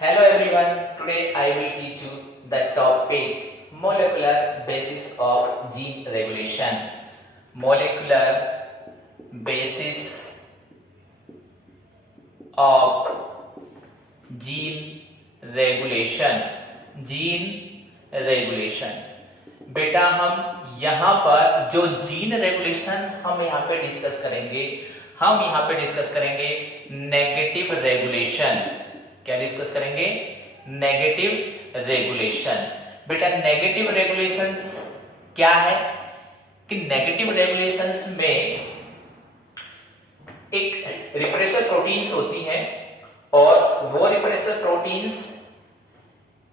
Hello everyone, today I will teach you the topic molecular basis of gene regulation. Molecular basis of gene regulation. Gene regulation. बेटा हम यहाँ पर जो gene regulation हम यहाँ पे डिस्कस करेंगे, हम यहाँ पे डिस्कस करेंगे नेगेटिव रेगुलेशन। क्या डिस्कस करेंगे? Negative regulation. बेटा नेगेटिव रेगुलेशंस क्या है कि नेगेटिव रेगुलेशंस में एक रिप्रेसर प्रोटीन्स होती हैं और वो रिप्रेसर प्रोटीन्स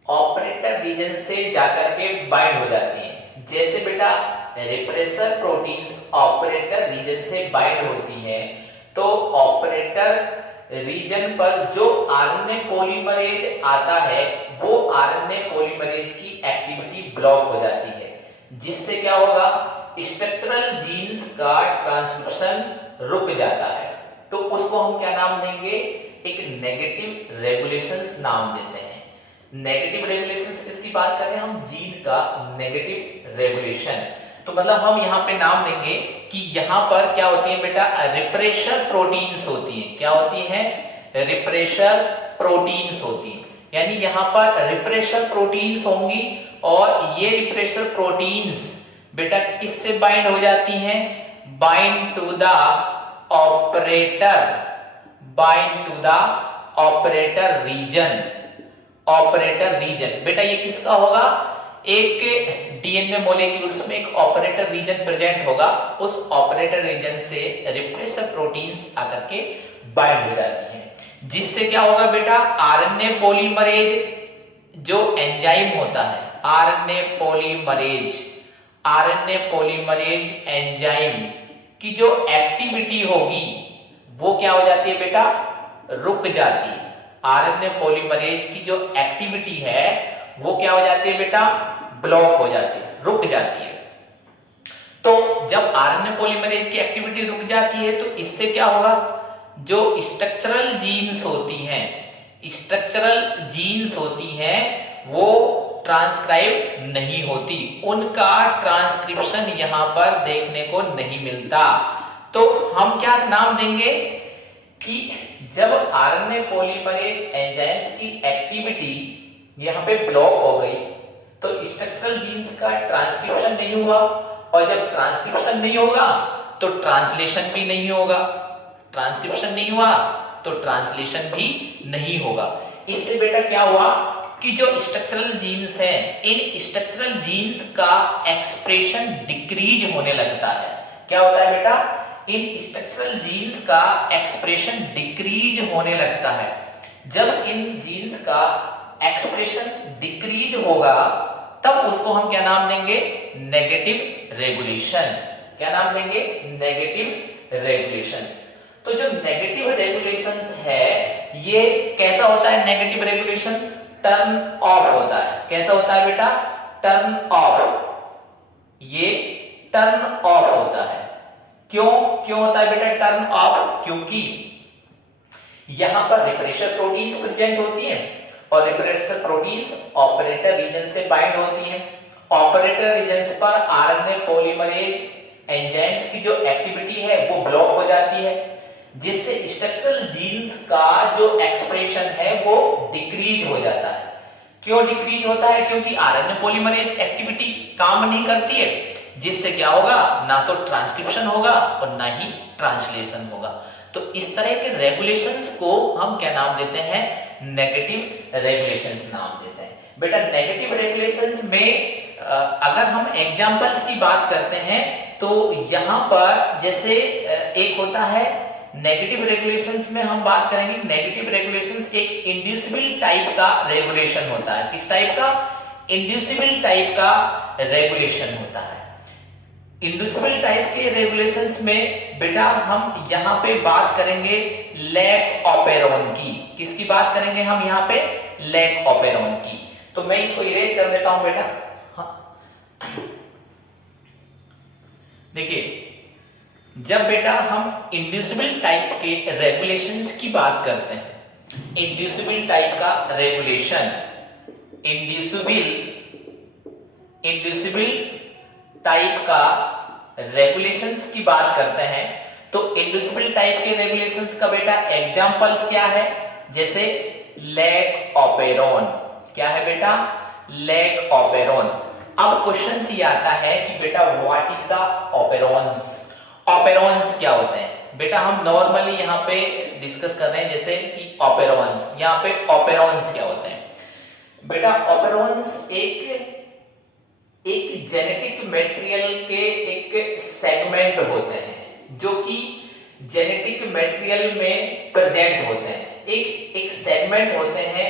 ऑपरेटर रीजन से जाकर के बाइंड हो जाती हैं। जैसे बेटा रिप्रेसर प्रोटीन्स ऑपरेटर रीजन से बाइंड होती हैं तो ऑपरेटर रीजन पर जो आरएनए पॉलीमरेज आता है वो आरएनए पॉलीमरेज की एक्टिविटी ब्लॉक हो जाती है, जिससे क्या होगा? स्ट्रक्चरल जीन्स का ट्रांसक्रिप्शन रुक जाता है। तो उसको हम क्या नाम देंगे? एक नेगेटिव रेगुलेशंस नाम देते हैं। नेगेटिव रेगुलेशंस किसकी बात कर रहे हैं हम? जीन का नेगेटिव रेगुलेशन। तो मतलब हम यहाँ पे नाम देंगे कि यहाँ पर क्या होती है बेटा? रिप्रेसर प्रोटीन्स होती हैं। क्या होती हैं? रिप्रेसर प्रोटीन्स होती हैं। यानी यहाँ पर रिप्रेसर प्रोटीन्स होंगी और ये रिप्रेसर प्रोटीन्स बेटा किससे बाइंड हो जाती हैं? Bind to the operator, bind to the operator region. Operator region बेटा ये किसका होगा? एक डीएनए मॉलिक्यूल्स में एक ऑपरेटर रीजन प्रेजेंट होगा, उस ऑपरेटर रीजन से रिप्रेसर प्रोटीन्स आकर के बाइंड हो जाती हैं, जिससे क्या होगा बेटा? आरएनए पॉलीमरेज जो एंजाइम होता है, आरएनए पॉलीमरेज एंजाइम की जो एक्टिविटी होगी वो क्या हो जाती है बेटा? रुक जाती है। आरएनए पॉलीमरेज की जो एक्टिविटी है वो क्या हो जाती है बेटा? ब्लॉक हो जाती है, रुक जाती है। तो जब आरएनए पॉलीमरेज की एक्टिविटी रुक जाती है तो इससे क्या होगा? जो स्ट्रक्चरल जीन्स होती हैं वो ट्रांसक्राइब नहीं होती, उनका ट्रांसक्रिप्शन यहां पर देखने को नहीं मिलता। तो हम क्या नाम देंगे कि जब आरएनए पॉलीमरेज एंजाइम्स की एक्टिविटी यहां पे ब्लॉक हो गई तो स्ट्रक्चरल जीन्स का ट्रांसक्रिप्शन नहीं हुआ, और जब ट्रांसक्रिप्शन नहीं होगा तो ट्रांसलेशन भी नहीं होगा। ट्रांसक्रिप्शन नहीं हुआ तो ट्रांसलेशन भी नहीं होगा। इससे बेटा क्या हुआ कि जो स्ट्रक्चरल जीन्स हैं, इन स्ट्रक्चरल जीन्स का एक्सप्रेशन डिक्रीज होने लगता है। क्या होता है बेटा? इन स्ट्रक्चरल जीन्स का एक्सप्रेशन डिक्रीज होने लगता है। जब इन जीन्स का एक्सप्रेशन डिक्रीज होगा तब उसको हम क्या नाम देंगे? Negative regulation. क्या नाम देंगे? Negative regulation. तो जो नेगेटिव रेगुलेशंस है ये कैसा होता है? नेगेटिव रेगुलेशन टर्न ऑफ होता है। कैसा होता है बेटा? Turn off. ये टर्न ऑफ होता है। क्यों होता है बेटा टर्न ऑफ? क्योंकि यहां पर रिप्रेसर प्रोटीन्स प्रेजेंट होती हैं और रिप्रेसर प्रोटीन्स ऑपरेटर रीजन से बाइंड होती हैं। ऑपरेटर रीजन पर आरएनए पॉलीमरेज एंजाइम्स की जो एक्टिविटी है वो ब्लॉक हो जाती है, जिससे स्ट्रक्चरल जीन्स का जो एक्सप्रेशन है वो डिक्रीज हो जाता है। क्यों डिक्रीज होता है? क्योंकि आरएनए पॉलीमरेज एक्टिविटी काम नहीं करती है, जिससे क्या होगा? ना तो ट्रांसक्रिप्शन होगा और ना ही ट्रांसलेशन होगा। तो इस तरह के रेगुलेशंस को हम क्या नाम देते हैं? नेगेटिव रेगुलेशंस नाम देते हैं। बेटा नेगेटिव रेगुलेशंस में अगर हम एग्जांपल्स की बात करते हैं तो यहां पर जैसे एक होता है नेगेटिव रेगुलेशंस में हम बात करेंगे। नेगेटिव रेगुलेशंस एक इंड्यूसिबल टाइप का रेगुलेशन होता है। किस टाइप का? इंड्यूसिबल टाइप का रेगुलेशन होता है। इंड्यूसिबल टाइप के रेगुलेशंस में बेटा हम यहां पे बात करेंगे लैक ऑपेरॉन की। किसकी बात करेंगे हम यहां पे? लैक ऑपेरॉन की। तो मैं इसको इरेज कर देता हूं बेटा। हाँ। देखिए जब बेटा हम इंड्यूसिबल टाइप के रेगुलेशंस की बात करते हैं इंड्यूसिबल टाइप का रेगुलेशन, इंड्यूसिबल टाइप का रेगुलेशंस की बात करते हैं तो इंड्यूसिबल टाइप के रेगुलेशंस का बेटा एग्जांपल्स क्या है, जैसे लैक ऑपेरॉन। क्या है बेटा? Lack operon. अब क्वेश्चन ये आता है कि बेटा व्हाट इज द ऑपेरॉन्स। ऑपेरॉन्स क्या होते हैं बेटा? हम नॉर्मली यहाँ पे डिस्कस कर रहे हैं जैसे कि ऑपेरॉन्स, यहाँ पे ऑपेरॉन्स क्या होते हैं बेटा? ऑपेरॉन्स एक जेनेटिक मटेरियल के एक सेगमेंट होते हैं जो कि जेनेटिक मटेरियल में प्रेजेंट होते हैं। एक सेगमेंट होते हैं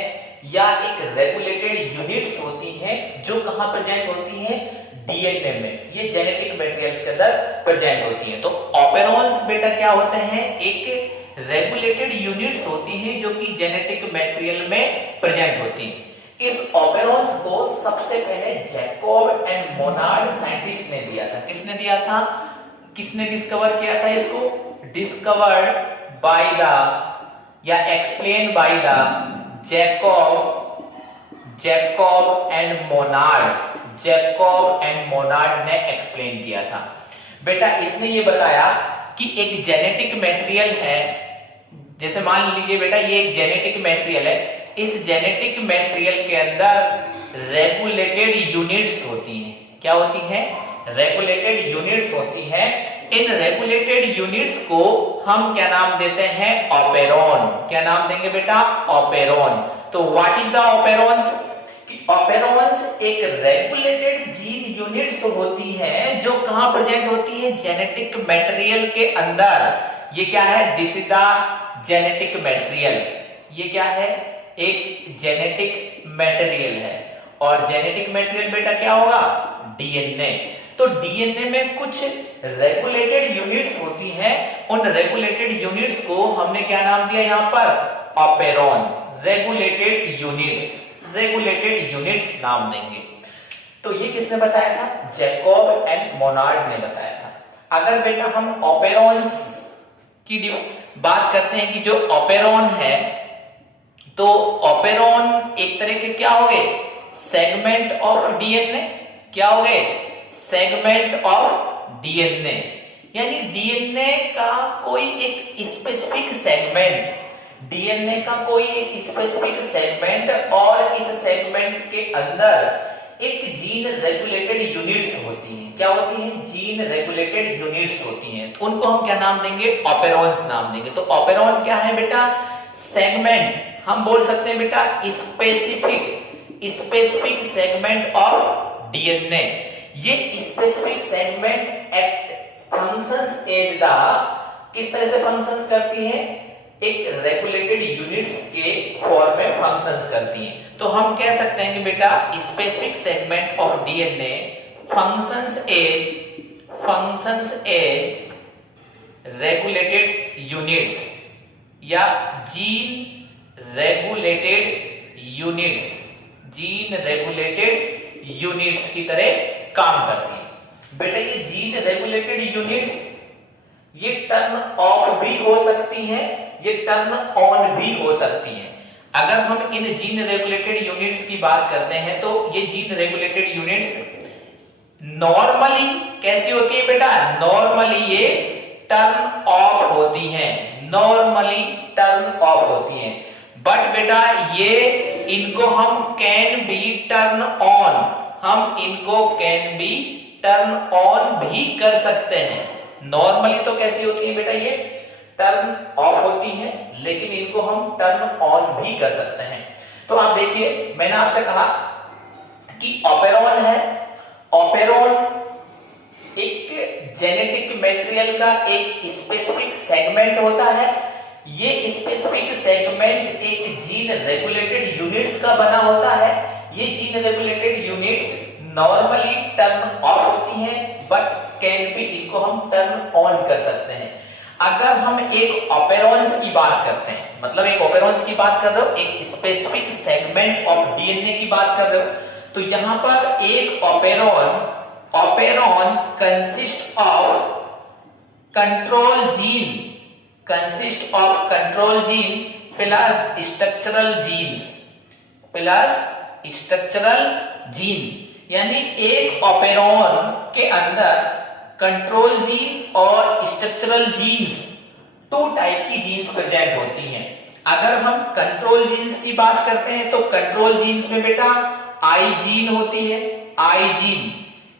या एक रेगुलेटेड यूनिट्स होती हैं जो कहां प्रेजेंट होती हैं? डीएनए में। ये जेनेटिक मटेरियल्स के अंदर प्रेजेंट होती हैं। तो ऑपेरॉन्स बेटा क्या होते हैं? एक रेगुलेटेड यूनिट्स होती हैं जो कि जेनेटिक मटेरियल में प्रेजेंट होती हैं। इस ऑपेरॉन्स को सबसे पहले जैकब एंड मोनार्ड साइंटिस्ट ने दिया था। किसने दिया था? किसने डिस्कवर किया था इसको? डिस्कवर्ड बाय द या explain by the Jacob and Monod ने एक्सप्लेन किया था। बेटा इसने ये बताया कि एक जेनेटिक मटेरियल है, जैसे मान लीजिए बेटा ये एक जेनेटिक मटेरियल है, इस जेनेटिक मटेरियल के अंदर रेगुलेटेड यूनिट्स होती हैं। क्या होती हैं? रेगुलेटेड यूनिट्स होती हैं। इन रेगुलेटेड यूनिट्स को हम क्या नाम देते हैं? ऑपेरॉन। क्या नाम देंगे बेटा? ऑपेरॉन। तो व्हाट इज द ऑपेरॉन्स? ऑपेरॉन्स एक रेगुलेटेड जीन यूनिट्स होती हैं जो कहां प्रेजेंट होती है? जेनेटिक मटेरियल के अंदर। ये क्या है? This is the genetic material. ये क्या है? एक जेनेटिक मटेरियल है। और जेनेटिक मटेरियल बेटा क्या होगा? डीएनए। तो डीएनए में कुछ रेगुलेटेड यूनिट्स होती हैं। उन रेगुलेटेड यूनिट्स को हमने क्या नाम दिया यहां पर? ऑपेरॉन। रेगुलेटेड यूनिट्स नाम देंगे। तो ये किसने बताया था? जैकब एंड मोनार्ड ने बताया था। अगर बेटा हम ऑपेरॉन्स की बात करते हैं कि जो ऑपेरॉन है, तो ऑपेरॉन एक तरह के क्या हो गए? Segment of DNA. क्या हो गए? Segment of DNA. यानी डीएनए का कोई एक स्पेसिफिक सेगमेंट, डीएनए का कोई एक स्पेसिफिक सेगमेंट, और इस सेगमेंट के अंदर एक जीन रेगुलेटेड यूनिट्स होती हैं। क्या होती हैं? जीन रेगुलेटेड यूनिट्स होती हैं। तो उनको हम क्या नाम देंगे? ऑपेरॉन्स नाम देंगे। तो ऑपेरॉन क्या है बेटा? सेगमेंट। हम बोल सकते हैं बेटा स्पेसिफिक सेगमेंट ऑफ डीएनए। ये specific segment act functions as the, किस तरह से फंक्शंस करती हैं? एक रेगुलेटेड यूनिट्स के फॉर्म में फंक्शंस करती हैं। तो हम कह सकते हैं कि बेटा specific segment of DNA functions as regulated units या जीन रेगुलेटेड यूनिट्स की तरह काम करती है। बेटा ये जीन रेगुलेटेड यूनिट्स ये टर्न ऑफ भी हो सकती हैं, ये टर्न ऑन भी हो सकती हैं। अगर हम इन जीन रेगुलेटेड यूनिट्स की बात करते हैं तो ये जीन रेगुलेटेड यूनिट्स नॉर्मली कैसी होती है बेटा? नॉर्मली ये टर्न ऑफ होती हैं, नॉर्मली टर्न ऑफ होती हैं। बट बेटा ये इनको हम कैन बी टर्न ऑन, हम इनको कैन बी टर्न ऑन भी कर सकते हैं। नॉर्मली तो कैसी होती है बेटा? ये टर्न ऑफ होती है, लेकिन इनको हम टर्न ऑन भी कर सकते हैं। तो आप देखिए मैंने आपसे कहा कि ऑपेरॉन है। ऑपेरॉन एक जेनेटिक मटेरियल का एक स्पेसिफिक सेगमेंट होता है। ये स्पेसिफिक सेगमेंट एक जीन रेगुलेटेड यूनिट्स का बना होता है। ये gene regulated units normally turn off होती हैं, बट कैन बी, इनको हम टर्न ऑन कर सकते हैं। अगर हम एक ऑपेरॉन्स की बात करते हैं, मतलब एक ऑपेरॉन्स की बात कर रहे हो, एक स्पेसिफिक सेगमेंट ऑफ डीएनए की बात कर रहे हो, तो यहां पर एक operon consist of control gene plus structural genes, plus structural genes, यानी एक ऑपेरॉन के अंदर कंट्रोल जीन और स्ट्रक्चरल जीन्स, टू टाइप की जीन्स प्रेजेंट होती हैं। अगर हम कंट्रोल जीन्स की बात करते हैं तो कंट्रोल जीन्स में बेटा आई जीन होती है, आई जीन,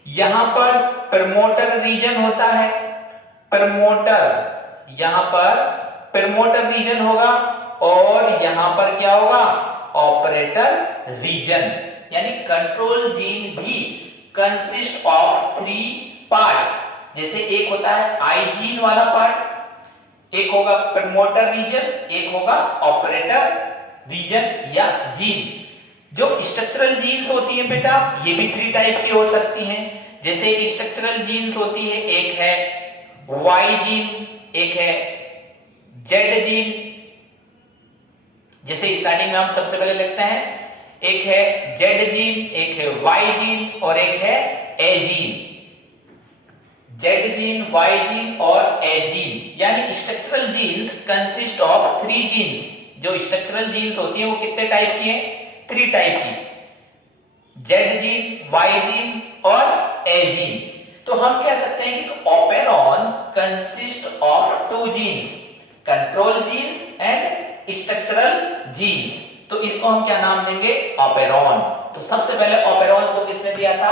यहां पर प्रमोटर रीजन होता है, प्रमोटर, यहां पर प्रमोटर रीजन होगा और यहां पर क्या होगा, ऑपरेटर रीजन। यानी कंट्रोल जीन भी कंसिस्ट ऑफ 3 पार्ट। जैसे एक होता है आई जीन वाला पार्ट, एक होगा प्रमोटर रीजन, एक होगा ऑपरेटर रीजन या जीन। जो स्ट्रक्चरल जीन्स होती है बेटा ये भी 3 टाइप की हो सकती हैं। जैसे स्ट्रक्चरल जीन्स होती है, एक है वाई जीन, एक है जेड जीन। जैसे स्टार्टिंग में हम सबसे पहले लिखते हैं, एक है जेड जीन, एक है वाई जीन और एक है A gene. Z gene, Y gene और ए जीन, यानी structural genes consist of 3 genes. जो स्ट्रक्चरल जीन्स होती है वो कितने टाइप की है, 3 टाइप की, जेड जीन, वाई जीन और ए जीन। तो हम कह सकते हैं कि operon consist of 2 genes, control genes and structural genes. तो इसको हम क्या नाम देंगे, ऑपेरॉन। तो सबसे पहले ऑपेरॉन्स को किसने दिया था,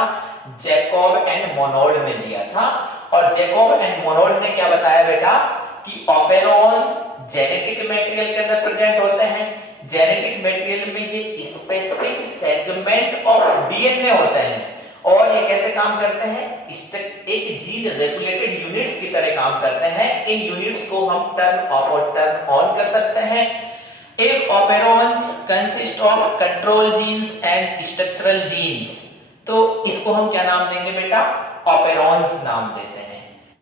जैकब एंड मोनोड ने दिया था। और जैकब एंड मोनोड ने क्या बताया बेटा कि ऑपेरॉन्स जेनेटिक मटेरियल के अंदर प्रेजेंट होते हैं। जेनेटिक मटेरियल में ये स्पेसिफिक सेगमेंट ऑफ डीएनए होते हैं और ये कैसे काम करते हैं, एक जीन रेगुलेटेड यूनिट्स की तरह काम करते हैं। इन यूनिट्स को हम टर्न ऑफ और टर्न ऑन कर सकते हैं। एक operons consist of control genes and structural genes. तो इसको हम क्या नाम देंगे बेटा, ऑपेरॉन्स नाम देते हैं।